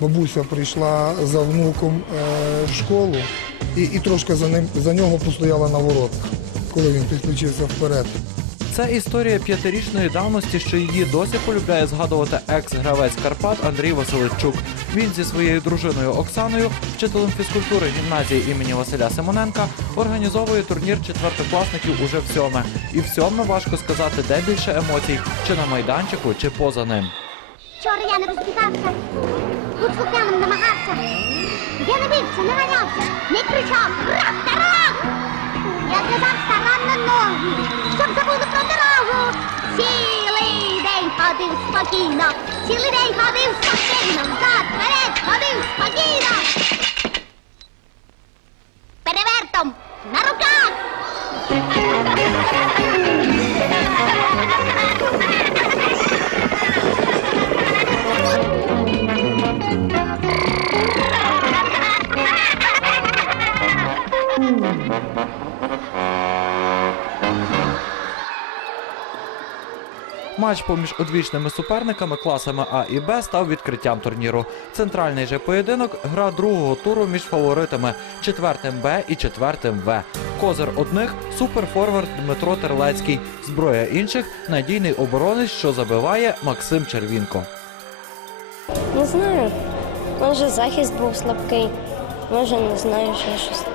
Бабуся прийшла за внуком е, в школу і, і трошки за, ним, за нього постояла на воротах, коли він підключився вперед. Це історія п'ятирічної давності, що її досі полюбляє згадувати екс-гравець Карпат Андрій Василичук. Він зі своєю дружиною Оксаною, вчителем фізкультури гімназії імені Василя Симоненка, організовує турнір четвертокласників уже в сьоме. І в сьоме важко сказати, де більше емоцій, чи на майданчику, чи поза ним. Вчора я не розбігався, слухняним намагався. Я не бився, не валявся, не кричав «Рах, тарах!» Я зв'язав старанно ноги, щоб забули про дорогу. Цілий день ходив спокійно, цілий день ходив спокійно, взад, вперед, ходив спокійно. Матч поміж одвічними суперниками класами А і Б став відкриттям турніру. Центральний же поєдинок гра другого туру між фаворитами четвертим Б і четвертим В. Козир одних суперфорвард Дмитро Терлецький. Зброя інших надійний оборонець, що забиває Максим Червінко. Не знаю. Може, захист був слабкий. Може, не знаю, ще щось.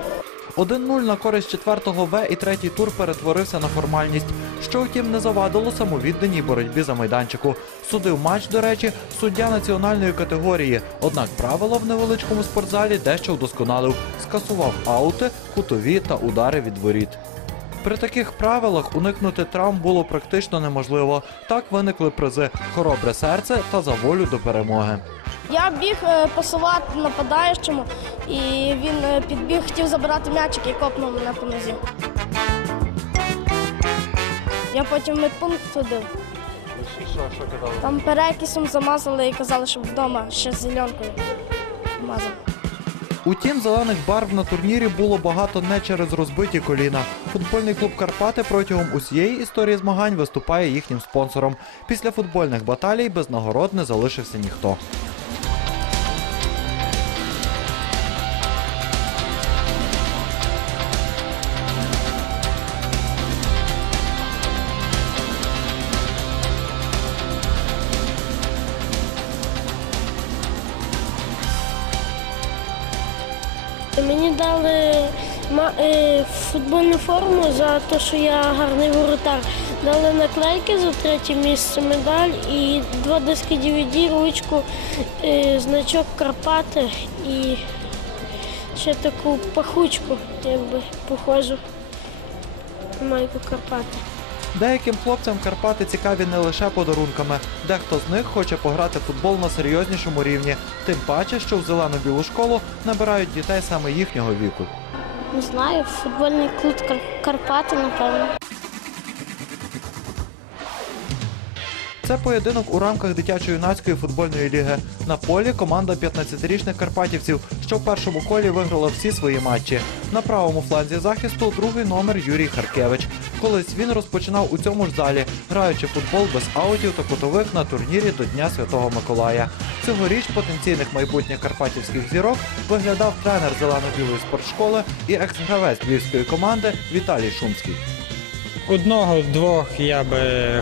1-0 на користь четвертого В і третій тур перетворився на формальність, що втім не завадило самовідданій боротьбі за майданчику. Судив матч, до речі, суддя національної категорії. Однак правила в невеличкому спортзалі дещо вдосконалив, скасував аути, кутові та удари від воріт. При таких правилах уникнути травм було практично неможливо. Так виникли призи Хоробре серце та за волю до перемоги. Я біг е, пасувати нападаючому, і він е, підбіг, хотів забирати м'ячик і копнув мене по нозі. Я потім в медпункт ходив. Там перекисом замазали і казали, щоб вдома ще з зеленкою мазав. Утім, зелених барв на турнірі було багато не через розбиті коліна. Футбольний клуб Карпати протягом усієї історії змагань виступає їхнім спонсором. Після футбольних баталій без нагород не залишився ніхто. Мені дали е, футбольну форму за те, що я гарний воротар. Дали наклейки за третє місце, медаль і два диски DVD, ручку, е, значок Карпати і ще таку пахучку, якби похожу майку Карпати. Деяким хлопцям Карпати цікаві не лише подарунками. Дехто з них хоче пограти футбол на серйознішому рівні, тим паче, що в зелену білу школу набирають дітей саме їхнього віку. Не знаю, футбольний клуб Кар- Карпати, напевно. Це поєдинок у рамках дитячо-юнацької футбольної ліги. На полі команда 15-річних карпатівців, що в першому колі виграла всі свої матчі. На правому фланзі захисту другий номер Юрій Харкевич. Колись він розпочинав у цьому ж залі, граючи футбол без аутів та кутових на турнірі до Дня Святого Миколая. Цьогоріч потенційних майбутніх карпатівських зірок виглядав тренер зелено-білої спортшколи і екс-гравець львівської команди Віталій Шумський. Одного-двох я би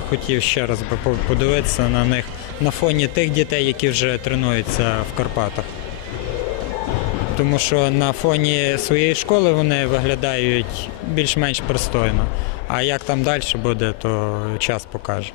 хотів ще раз би подивитися на них на фоні тих дітей, які вже тренуються в Карпатах. Тому що на фоні своєї школи вони виглядають більш-менш пристойно. А як там далі буде, то час покаже.